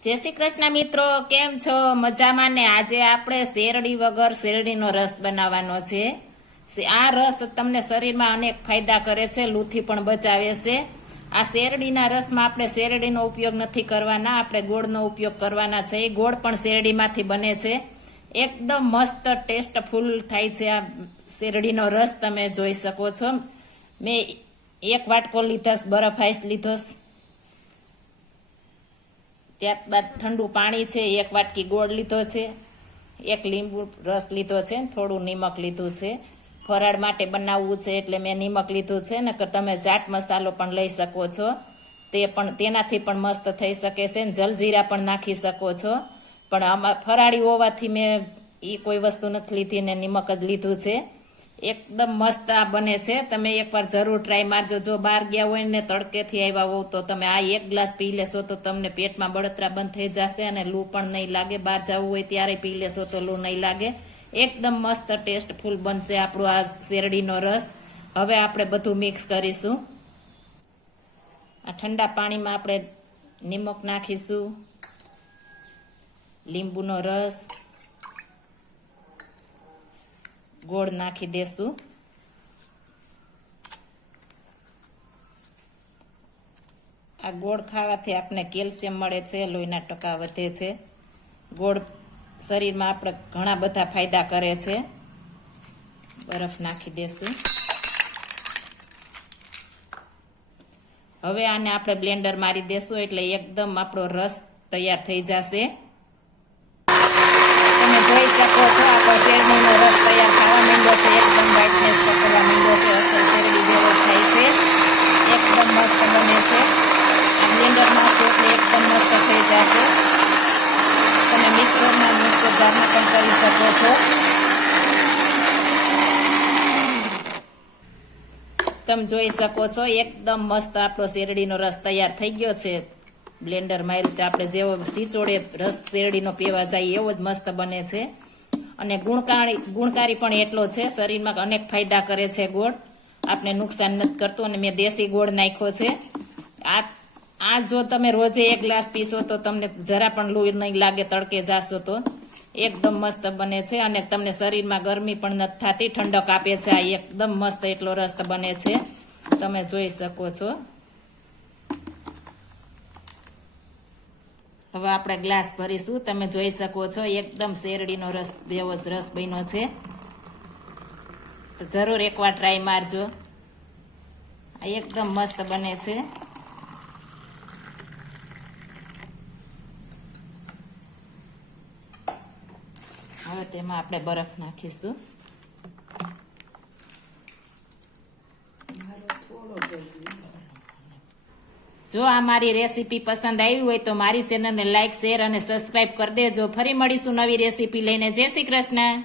જય શ્રી કૃષ્ણ મિત્રો, કેમ છો? મજામાં ને? આજે આપણે શેરડી વગર શેરડીનો રસ બનાવવાનો છે. આ રસ તમને શરીરમાં અનેક ફાયદા કરે છે, લૂથી પણ બચાવે છે. આ શેરડીના રસમાં આપણે શેરડીનો ઉપયોગ નથી કરવાના, આપણે ગોળનો ઉપયોગ કરવાના છે. ગોળ પણ શેરડીમાંથી બને છે. એકદમ મસ્ત ટેસ્ટફુલ થાય છે આ શેરડીનો રસ. તમે જોઈ શકો છો. મેં 1 વાટકો લીધોસ બરફ આઈસ લીધોસ, ત્યારબાદ ઠંડુ પાણી છે, 1 વાટકી ગોળ લીધો છે, 1 લીંબુ રસ લીધો છે, થોડું નિમક લીધું છે. ફરાળ માટે બનાવવું છે એટલે મેં નિમક લીધું છે. નકર તમે ચાટ મસાલો પણ લઈ શકો છો, તેનાથી પણ મસ્ત થઈ શકે છે. જલજીરા પણ નાખી શકો છો, પણ આમાં ફરાળી હોવાથી મેં કોઈ વસ્તુ નથી લીધી ને નિમક જ લીધું છે. એકદમ મસ્ત આ બને છે. તમે એકવાર જરૂર ટ્રાય મારજો. જો બહાર ગયા હોય ને તડકેથી આવ્યા હોવ તો તમે આ 1 ગ્લાસ પી લેશો તો તમને પેટમાં બળતરા બંધ થઈ જશે અને લૂ પણ નહીં લાગે. બહાર જવું હોય ત્યારે પી લેશો તો લૂ નહીં લાગે. એકદમ મસ્ત ટેસ્ટફુલ બનશે આપણું આ શેરડીનો રસ. હવે આપણે બધું મિક્સ કરીશું. આ ઠંડા પાણીમાં આપણે નિમક નાખીશું, લીંબુનો રસ, ગોળ નાખી દેશું. આ ગોળ ખાવાથી આપણે કેલ્શિયમ મળે છે, લોહીના ટકા વધે છે. ગોળ શરીરમાં આપણે ઘણા બધા ફાયદા કરે છે. બરફ નાખી દેશું. હવે આને આપણે બ્લેન્ડર મારી દેશું એટલે એકદમ આપણો રસ તૈયાર થઈ જશે. તમે જોઈ શકો છો આપણો શેરડીનો રસ તૈયાર થવા માંડ્યો છે. એકદમ વ્હાઈટનેસ પકડવા માંડ્યો છે. અસલ શેરડી જેવો થાય છે. એકદમ મસ્ત બને છે. આ બ્લેન્ડરમાં એટલે એકદમ મસ્ત થઈ જશે. તમે મિક્સરમાં જારમાં પણ કરી શકો છો. તમે જોઈ શકો છો એકદમ મસ્ત આપણો શેરડીનો રસ તૈયાર થઈ ગયો છે. બ્લેન્ડર માર્યું તો આપણે જેવો સિચોડે રસ શેરડીનો પીવા જાય એવો જ મસ્ત બને છે. અને ગુણકારી પણ એટલો છે. શરીરમાં અનેક ફાયદા કરે છે ગોળ, આપણે નુકસાન નથી કરતું. અને મેં દેશી ગોળ નાખ્યો છે. આ જો તમે રોજે 1 ગ્લાસ પીશો તો તમને જરા પણ લૂ નહીં લાગે. તડકે જાશો તો એકદમ મસ્ત બને છે. અને તમને શરીરમાં ગરમી પણ નથી થતી, ઠંડક આપે છે. આ એકદમ મસ્ત એટલો રસ બને છે. તમે જોઈ શકો છો. હવે આપણે ગ્લાસ ભરીશું. તમે જોઈ શકો છો એકદમ શેરડીનો રસ એવો રસ બન્યો છે. તો જરૂર એકવાર ટ્રાય મારજો. આ એકદમ મસ્ત બને છે. હવે તેમાં આપણે બરફ નાખીશું. જો આ મારી રેસીપી પસંદ આવી હોય તો મારી ચેનલને લાઈક, શેર અને સબસ્ક્રાઈબ કરી દેજો. ફરી મળીશું નવી રેસીપી લઈને. જય શ્રી કૃષ્ણ.